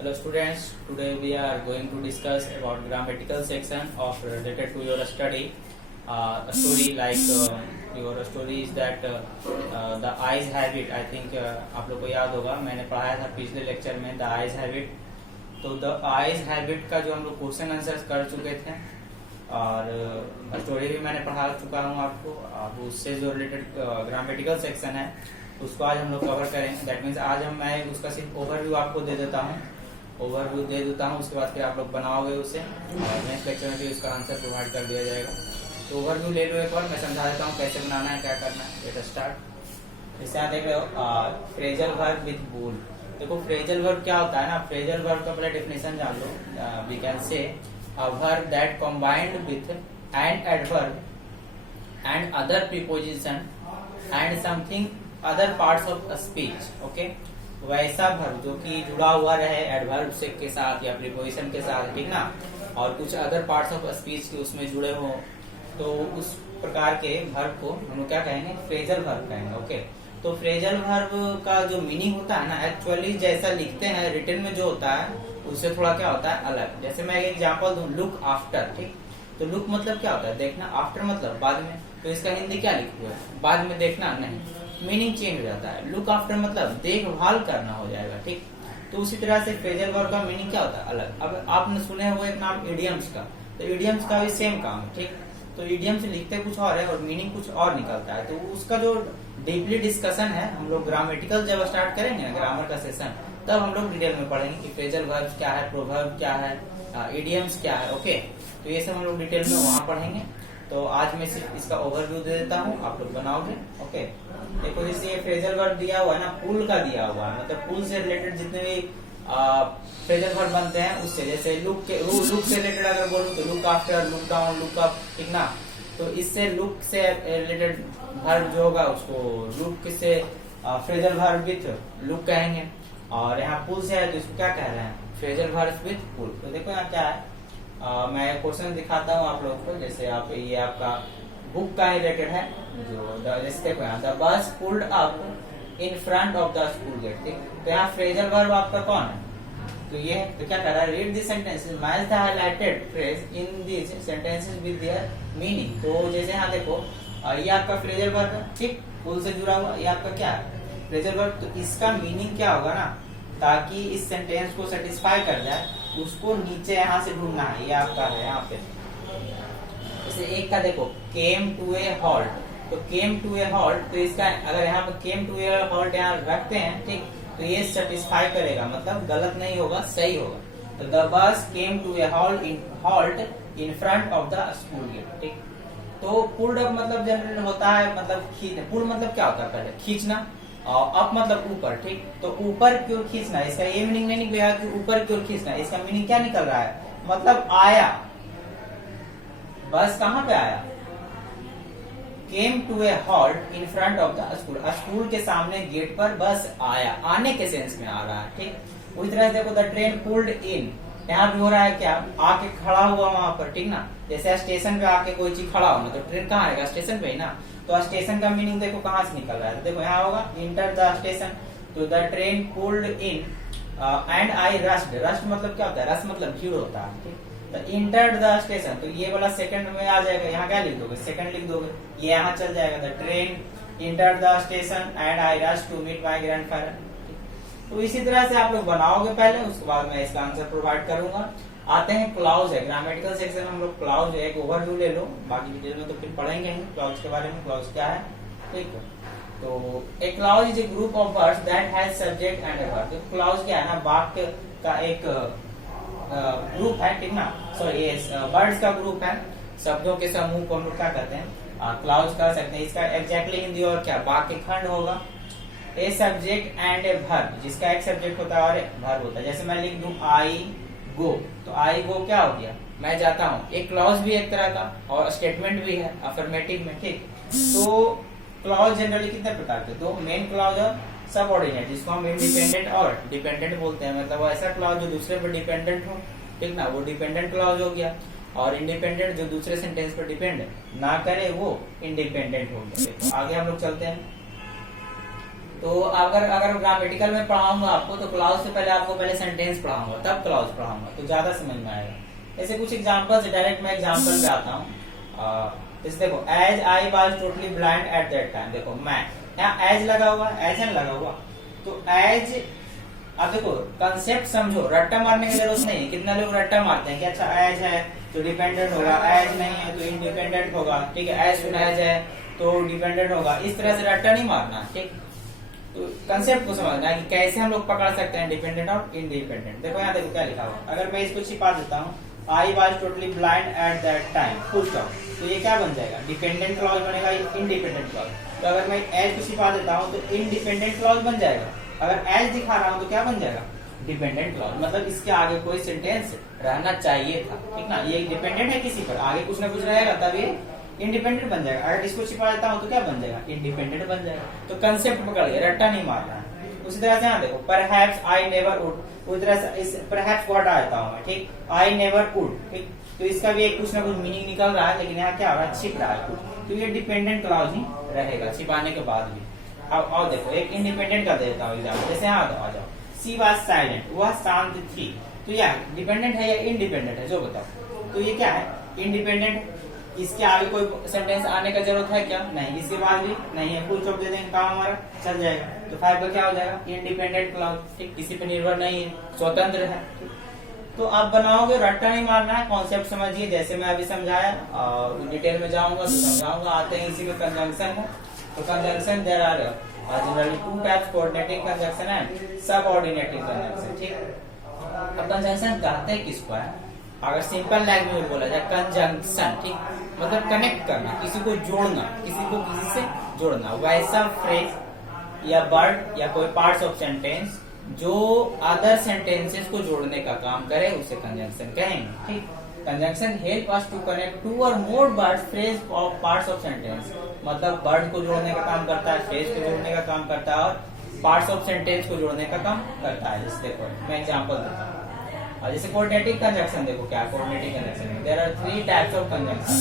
Hello students, today we are going to discuss about grammatical section of related to your study. A story like your story is that the eyes have it. I think आप लोग को याद होगा, मैंने पढ़ाया था पिछले lecture में the eyes have it. तो the eyes have it का जो हम लोग क्वेश्चन आंसर कर चुके थे और स्टोरी भी मैंने पढ़ा चुका हूँ आपको. अब उससे जो रिलेटेड ग्रामेटिकल सेक्शन है उसको आज हम लोग कवर करेंगे. दैट मीन्स आज मैं उसका सिर्फ ओवरव्यू आपको दे देता हूँ, उसके बाद फिर आप लोग बनाओगे उसे और नेक्स्ट लेक्चर में भी उसका आंसर प्रोवाइड कर दिया जाएगा. तो ओवरव्यू ले लो एक बार, मैं समझा देता हूँ कैसे बनाना है, क्या करना है. Let us start. इससे आप देख रहे हो फ्रेजल वर्ब विद बुल. देखो फ्रेजल वर्ब क्या होता है ना, फ्रेजल वर्ब का पहले डेफिनेशन जान लो. We can say a verb that combined with an adverb and other preposition and something other parts of a speech. Okay, वैसा वर्ब जो कि जुड़ा हुआ रहे एडवर्ब से के साथ या प्रीपोजिशन के साथ, ठीक ना, और कुछ अदर पार्ट्स ऑफ स्पीच के उसमें जुड़े हो, तो उस प्रकार के वर्ब को हम लोग क्या कहेंगे, फ्रेजल वर्ब कहेंगे. ओके, तो फ्रेजल वर्ब का जो मीनिंग होता है ना, एक्चुअली जैसा लिखते हैं रिटन में जो होता है उससे थोड़ा क्या होता है अलग. जैसे मैं एक एग्जांपल दूं, लुक आफ्टर. ठीक, तो लुक मतलब क्या होता है, देखना. आफ्टर मतलब बाद में. तो इसका हिंदी क्या लिखे हुआ है, बाद में देखना नहीं, मीनिंग चेंज हो जाता है. लुक आफ्टर मतलब देखभाल करना हो जाएगा. ठीक, तो उसी तरह से फ्रेजल वर्ब का मीनिंग क्या होता है अलग. अब आपने सुने हुए एक नाम इडियम्स का, तो इडियम्स का भी सेम काम है. ठीक, तो इडियम्स लिखते कुछ और है और मीनिंग कुछ और निकलता है. तो उसका जो डीपली डिस्कशन है हम लोग ग्रामेटिकल जब स्टार्ट करेंगे ना, ग्रामर का सेशन, तब हम लोग डिटेल में पढ़ेंगे कि फ्रेजल वर्ब क्या है, प्रोवर्ब क्या है, इडियम्स क्या है. ओके, तो ये सब हम लोग डिटेल में वहां पढ़ेंगे. तो आज मैं सिर्फ इसका ओवरव्यू दे देता हूँ, आप लोग बनाओगे. ओके, देखो जैसे फ्रेजल वर्ब दिया हुआ है ना, पुल का दिया हुआ है, मतलब पुल से रिलेटेड जितने भी फ्रेजल वर्ब बनते हैं उससे. जैसे लुक से रिलेटेड अगर बोलूं तो look after, look down, look up, ठीक ना. तो इससे लुक से रिलेटेड वर्ब जो होगा उसको लुक से फ्रेजल वर्ब विथ लुक कहेंगे. और यहाँ पुल से है तो इसको क्या कह रहे हैं, फ्रेजल वर्ब विथ पुल. तो देखो यहाँ क्या है, मैं क्वेश्चन दिखाता हूँ आप लोगों को. जैसे आप ये आपका बुक का रिलेटेड है, जो जैसे देखो यहाँ the bus pulled up in front of the school gate. ठीक, तो यहाँ फ्रेजल वर्ब आपका कौन है, तो ये तो क्या कर रहा है, read the sentences, match the highlighted phrase in this sentences with their meaning. तो जैसे यहाँ देखो ये आपका फ्रेजल वर्ब है, ठीक, पुल से जुड़ा हुआ, ये आपका क्या है, फ्रेजल वर्ब. तो इसका मीनिंग क्या होगा ना, ताकि इस सेंटेंस को सेटिस्फाई कर जाए उसको नीचे यहाँ से ढूंढना है. ये आपका है यहाँ पे. जैसे एक का देखो केम टू ए हॉल्ट, तो केम टू ए हॉल्ट, तो इसका अगर यहाँ पे केम टू ए हॉल्ट यहाँ रखते हैं, ठीक, तो ये सेटिस्फाई करेगा, मतलब गलत नहीं होगा, सही होगा. तो the bus came to a halt in front of the school gate. ठीक, तो पुल्ड अप मतलब जनरल होता है, मतलब खींचना. पुल मतलब क्या होता है, पहले खींचना, और अप मतलब ऊपर. ठीक, तो ऊपर की ओर खींचना. इसका ये मीनिंग नहीं निकलेगा कि ऊपर की ओर खींचना. इसका मीनिंग क्या निकल रहा है, मतलब आया, बस कहाँ पे आया, came to a halt in front of the school, school के सामने गेट पर बस आया, आने के सेंस में आ रहा है. ठीक, उसी तरह से देखो द ट्रेन पुल्ड इन, यहाँ भी हो रहा है क्या, आके खड़ा हुआ वहां पर. ठीक ना, जैसे स्टेशन पे आके कोई चीज खड़ा होना, तो ट्रेन कहाँ आएगा, स्टेशन पे ही ना. तो स्टेशन का मीनिंग देखो कहाँ से निकल रहा है, तो देखो यहाँ होगा इंटर द स्टेशन. तो the train pulled in and I rushed. Rushed मतलब क्या होता है, रश मतलब भीड़ होता है. ठीक, तो इंटर द स्टेशन, तो ये वाला सेकंड में आ जाएगा, यहाँ क्या लिख दोगे, सेकंड लिख दोगे, ये यहाँ चल जाएगा. The train enter the station and I rush to meet my grandfather. तो इसी तरह से आप लोग बनाओगे पहले, उसके बाद मैं इसका आंसर प्रोवाइड करूंगा. आते हैं क्लाउज है, ग्रामेटिकल सेक्शन हम लोग क्लाउज है, एक ओवरव्यू ले लो, बाकी डिटेल में तो फिर पढ़ेंगे ही क्लाउज के बारे में, क्लाउज क्या है. ठीक है, तो a clause is a group of words that has subject and a verb. तो क्लाउज क्या है ना, वाक्य का एक ग्रुप है. ठीक ना, सॉरी ये वर्ड्स का ग्रुप है, शब्दों के समूह को हम लोग क्या कहते हैं, क्लाउज कह सकते हैं. इसका एग्जैक्टली हिंदी और क्या, वाक्य खंड होगा. A subject and a verb, जिसका एक सब्जेक्ट होता है और एक वर्ब होता है. जैसे मैं लिख दूं आई गो, तो आई गो क्या हो गया, मैं जाता हूँ. एक क्लॉज भी एक तरह का और स्टेटमेंट भी है अफर्मेटिव में. ठीक, तो क्लॉज जनरली कितने प्रकार के, दो, मेन क्लॉज और सबऑर्डिनेट, जिसको हम इंडिपेंडेंट और डिपेंडेंट बोलते हैं. मतलब ऐसा क्लॉज जो दूसरे पर डिपेंडेंट हो, ठीक ना, वो डिपेंडेंट क्लॉज हो गया. और इंडिपेंडेंट जो दूसरे सेंटेंस पर डिपेंड ना करे वो इंडिपेंडेंट हो गया. आगे हम लोग चलते हैं. तो अगर अगर ग्रामेटिकल में पढ़ाऊंगा आपको तो क्लाउज से पहले आपको पहले सेंटेंस पढ़ाऊंगा तब क्लाउज पढ़ाऊंगा तो ज्यादा समझ में आएगा। ऐसे कुछ एग्जांपल्स, डायरेक्ट मैं एग्जांपल पे आता हूँ। जैसे देखो, as I was totally blind at that time. देखो मैं यहाँ एज लगा हुआ, एज एन लगा हुआ, तो एज, अब देखो कंसेप्ट समझो, रट्टा मारने की जरूरत नहीं है। कितना लोग रट्टा मारते हैं कि अच्छा एज है तो डिपेंडेंट होगा, एज नहीं है तो इंडिपेंडेंट होगा, ठीक है, एज एज है तो डिपेंडेंट होगा। इस तरह से रट्टा नहीं मारना, ठीक। तो कंसेप्ट को समझना है कि कैसे हम लोग पकड़ सकते हैं डिपेंडेंट और इंडिपेंडेंट। देखो यहाँ देखो क्या लिखा हुआ, अगर मैं इसको छिपा देता हूँ, I was totally blind at that time, full stop, तो ये क्या बन जाएगा, डिपेंडेंट क्लॉज बनेगा, इंडिपेंडेंट क्लॉज। तो अगर मैं एज को छिपा देता हूँ तो इंडिपेंडेंट क्लॉज बन जाएगा, अगर एज दिखा रहा हूँ तो क्या बन जाएगा, डिपेंडेंट क्लॉज। मतलब इसके आगे कोई सेंटेंस रहना चाहिए था, ठीक ना। ये डिपेंडेंट है किसी पर, आगे कुछ ना कुछ रहेगा तब ये इंडिपेंडेंट बन जाएगा। अगर इसको छिपा देता हूँ तो क्या बन जाएगा, इंडिपेंडेंट बन जाएगा। तो कंसेप्ट पकड़ लिया, रट्टा नहीं मारना है। उसी तरह से यहाँ देखो, परहैप्स आई नेवर वुड, उस तरह से इस परहैप्स वर्ड आता हूँ मैं, ठीक, आई नेवर वुड, ठीक। तो इसका भी एक कुछ ना कुछ मीनिंग निकल रहा है, लेकिन यहाँ क्या हो रहा है, छिप रहा है कुछ, तो ये डिपेंडेंट क्लॉज ही रहेगा छिपाने के बाद भी। अब और देखो एक इंडिपेंडेंट का देता हूँ एग्जाम्पल, जैसे यहाँ आ जाओ, सी वाज साइलेंट, वह शांत थी, तो यह डिपेंडेंट है या इंडिपेंडेंट है, जो बताओ। तो ये क्या है, इंडिपेंडेंट। इसके आगे कोई सेंटेंस आने का जरूरत है क्या, नहीं, इसके बाद भी नहीं है, फुल स्टॉप दे देंगे, काम हमारा चल जाएगा। तो 5 का क्या हो जाएगा, इंडिपेंडेंट क्लॉज, ठीक, किसी पे निर्भर नहीं है, स्वतंत्र है। तो आप बनाओगे, रट्टा नहीं मारना है, कॉन्सेप्ट समझिए जैसे मैं अभी समझाया, और डिटेल में जाऊंगा तो समझाऊंगा। आते हैं इसी में कंजंक्शन है। तो conjunction there are generally 2 types, coordinating conjunction and subordinating conjunction, ठीक। अब कंजंक्शन कहते हैं किसको है, अगर सिंपल लैंग्वेज में बोला जाए कंजंक्शन, ठीक, मतलब कनेक्ट करना, किसी को जोड़ना, किसी को किसी से जोड़ना। वैसा फ्रेज या वर्ड या कोई पार्ट्स ऑफ सेंटेंस जो अदर सेंटेंसेस को जोड़ने का काम करे उसे कंजंक्शन कहेंगे, ठीक। Conjunction help us to connect 2 or more words, phrase और पार्ट्स ऑफ सेंटेंस। मतलब वर्ड को जोड़ने का काम करता है, फ्रेज को जोड़ने का काम करता है, और पार्ट्स ऑफ सेंटेंस को जोड़ने का काम करता है। जैसे देखो मैं एग्जांपल देता हूँ, और जैसे कोऑर्डिनेटिंग कंजंक्शन देखो क्या, coordinating conjunction there are 3 types of conjunction,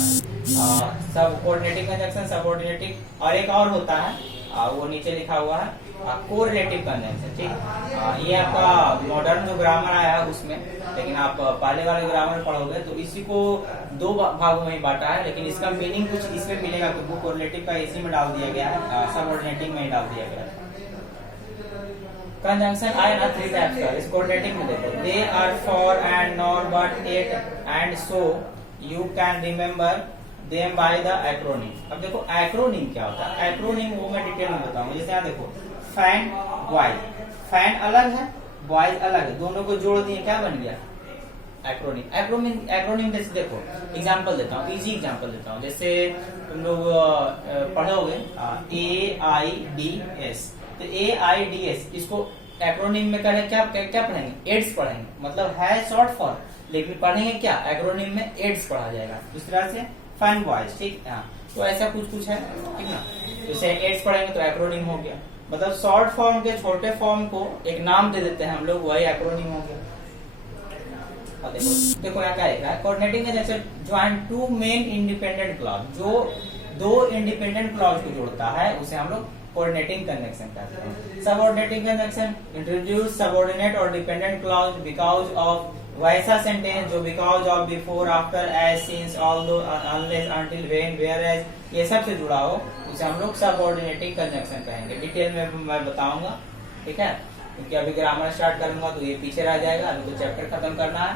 सब कोऑर्डिनेटिंग कंजंक्शन, सबऑर्डिनेटिंग, और एक और होता है वो नीचे लिखा हुआ है कोरिलेटिव कंजंक्शन, ठीक। ये आपका मॉडर्न जो ग्रामर आया है उसमें, लेकिन आप पहले वाले ग्रामर पढ़ोगे तो इसी को 2 भागों में ही बांटा है, लेकिन इसका मीनिंग कुछ इसमें मिलेगा, क्योंकि कोरिलेटिव का इसी में डाल दिया गया है, सबऑर्डिनेटिंग में ही डाल दिया गया है। कंजंक्शन आए ना 3 टाइप्स का, इस कोऑर्डिनेटिंग में देखो, they are for and nor but yet and so, you can remember them by the acronym. अब देखो एक्रोनिम क्या होता है, एक्रोनिम वो मैं डिटेल में बताऊंगा। जैसे यहाँ देखो, फैन बॉयज, फैन अलग है, बॉयज अलग है, दोनों को जोड़ दिए क्या बन गया, एक्रोनिम। एक्रोनिम जैसे देखो एग्जांपल देता हूँ, इजी एग्जांपल देता हूँ। जैसे तुम लोग पढ़ोगे AIDS, तो AIDS इसको एक्रोनिम में करें क्या क्या पढ़ेंगे, एड्स पढ़ेंगे, मतलब है शॉर्ट फॉर्म, लेकिन पढ़ेंगे क्या, एक्रोनिम में एड्स पढ़ा जाएगा। दूसरा से फैन बॉयज, ठीक है, तो ऐसा कुछ है, ठीक ना। जैसे एड्स पढ़ेंगे तो एक्रोनिम हो गया, मतलब शॉर्ट फॉर्म के छोटे फॉर्म को एक नाम दे देते हैं हम लोग, वही एक्रोनिम हो गया। और देखो यहाँ क्या है, coordinating conjunction join 2 main independent clause, जो 2 इंडिपेंडेंट क्लॉज को जोड़ता है उसे हम लोग कोऑर्डिनेटिंग कंजंक्शन कहते हैं। सबऑर्डिनेटिंग कंजंक्शन इंट्रोड्यूस सबऑर्डिनेट और डिपेंडेंट क्लॉज बिकॉज ऑफ, वैसा सेंटेंस जो because of, before, after, as, since, although, unless, until, when, where as, ये सब से जुड़ा हो उसे हम लोग सबऑर्डिनेटिंग कंजंक्शन कहेंगे। डिटेल में मैं बताऊंगा, ठीक है, क्योंकि अभी ग्रामर स्टार्ट करूंगा तो ये पीछे रह जाएगा, अभी तो चैप्टर खत्म करना है।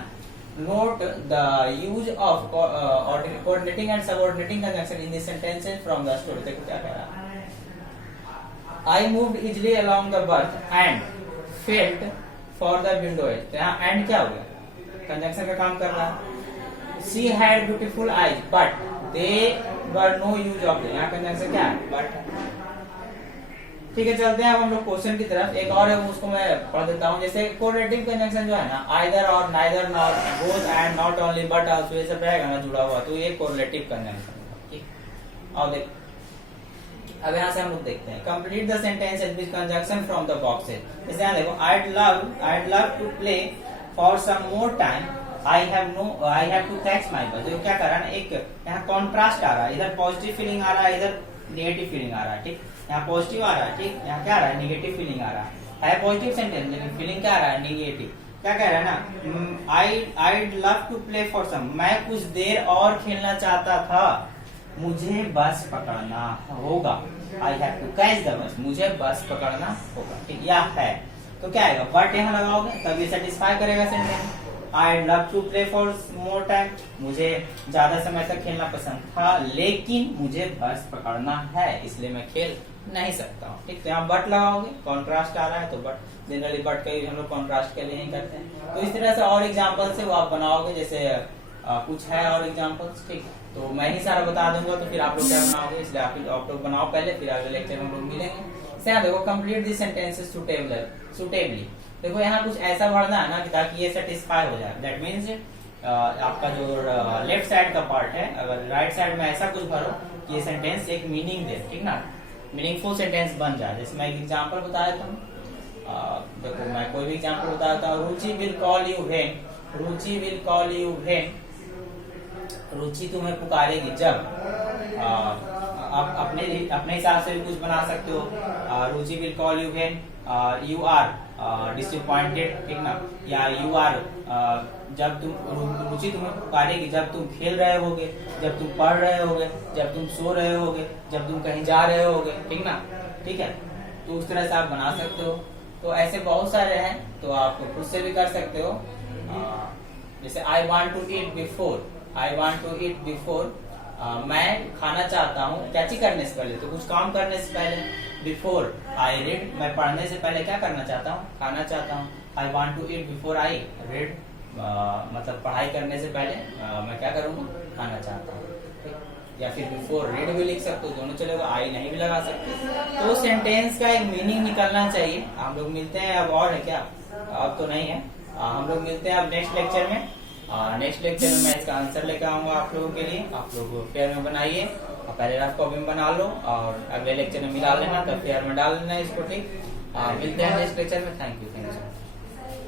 Note the use of coordinating and subordinating conjunction in this sentences from the story. देखो क्या कह रहा है, I moved easily along the berth and felt for the window edge। तो यहाँ एंड क्या हो गया, कंजंक्शन का काम कर रहा है। She had beautiful eyes but they were no use of them। यहाँ कंजंक्शन क्या है, but। ठीक है, चलते हैं अब हम लोग क्वेश्चन की तरफ। एक और है उसको मैं पढ़ देता हूँ। जैसे कोरिलेटिव कंजंक्शन जो है ना, आइदर और, neither, nor, both and, not only, but also, ये सब रहेगा ना जुड़ा हुआ, तो ये कोरिलेटिव कंजंक्शन, ठीक। और देख अब यहाँ से हम लोग देखते हैं, complete the sentence with conjunction from the boxes. जैसे यहाँ देखो, I'd love to play for some more time, I have to text my boss। जो क्या कर रहा है ना, एक यहाँ कॉन्ट्रास्ट आ रहा है, इधर पॉजिटिव फीलिंग आ रहा है, इधर नेगेटिव फीलिंग आ रहा है, ठीक। यहाँ पॉजिटिव आ रहा है, ठीक, यहाँ क्या आ रहा है, निगेटिव फीलिंग आ रहा है पॉजिटिव सेंटेंस, लेकिन फीलिंग क्या आ रहा है, निगेटिव। क्या कह रहा है ना, I love to play for some, मैं कुछ देर और खेलना चाहता था, मुझे बस पकड़ना होगा, I have to catch the bus, मुझे बस पकड़ना होगा, ठीक, या है। तो क्या आएगा, बट यहाँ लगाओगे तब ये सेटिस्फाई करेगा sentence. I love to play for more time, मुझे ज्यादा समय तक खेलना पसंद था, लेकिन मुझे बस पकड़ना है, इसलिए मैं खेल नहीं सकता हूँ, ठीक। तो यहाँ बट लगाओगे, कॉन्ट्रास्ट आ रहा है तो बट, जनरली बट का यूज हम लोग कॉन्ट्रास्ट के लिए ही करते हैं। तो इस तरह से और एग्जाम्पल से वो आप बनाओगे, जैसे कुछ है और एग्जाम्पल्स, ठीक। तो मैं ही सारा बता दूंगा, तो फिर आप लोग क्या बनाओगे, इसलिए आप लोग बनाओ पहले, फिर अगले लेक्चर में हम लोग मिलेंगे। देखो, कंप्लीट दिस सेंटेंसेस सुटेबली। देखो यहाँ कुछ ऐसा भरना है ना ताकि ये सेटिस्फाई हो जाए। दैट मीन्स आपका जो लेफ्ट साइड का पार्ट है, अगर राइट साइड में ऐसा कुछ भरो कि ये सेंटेंस एक मीनिंग दे, ठीक ना, मीनिंगफुल सेंटेंस बन जाए। जैसे मैं एक एग्जांपल बताया था, देखो मैं कोई भी एग्जांपल बताया था, Ruchi will call you when, Ruchi will call you when, Ruchi तुम्हें पुकारेगी जब। आप अपने हिसाब से भी कुछ बना सकते हो, Ruchi will call you when you are disappointed, ठीक ना, या यू आर जब तुम, रुचि तुम्हें पुकारेगी जब तुम खेल रहे होगे, जब तुम पढ़ रहे होगे, जब तुम सो रहे होगे, जब तुम कहीं जा रहे होगे, ठीक ना, ठीक है। तो उस तरह से आप बना सकते हो। तो ऐसे बहुत सारे हैं, तो आप खुद से भी कर सकते हो। जैसे I want to eat before, I want to eat before, मैं खाना चाहता हूँ, क्या चीज करने से पहले, तो कुछ काम करने से पहले। बिफोर आई रीड, मैं पढ़ने से पहले क्या करना चाहता हूँ, खाना चाहता हूँ। I want to eat before I read, मतलब पढ़ाई करने से पहले मैं क्या करूँगा, खाना चाहता हूँ। या फिर बिफोर रीड भी लिख सकते हो, दोनों चलेगा, आई नहीं भी लगा सकते। तो सेंटेंस का एक मीनिंग निकलना चाहिए। हम लोग मिलते हैं, अब और है क्या, अब तो नहीं है, हम लोग मिलते हैं अब नेक्स्ट लेक्चर में। नेक्स्ट लेक्चर में मैं इसका आंसर लेकर आऊंगा आप लोगों के लिए। आप लोग फेयर में बनाइए, पहले रफ कॉपी में बना लो और अगले लेक्चर में मिला लेना, तब फेयर में डाल लेना इसको, ठीक। मिलते हैं नेक्स्ट लेक्चर में। Thank you.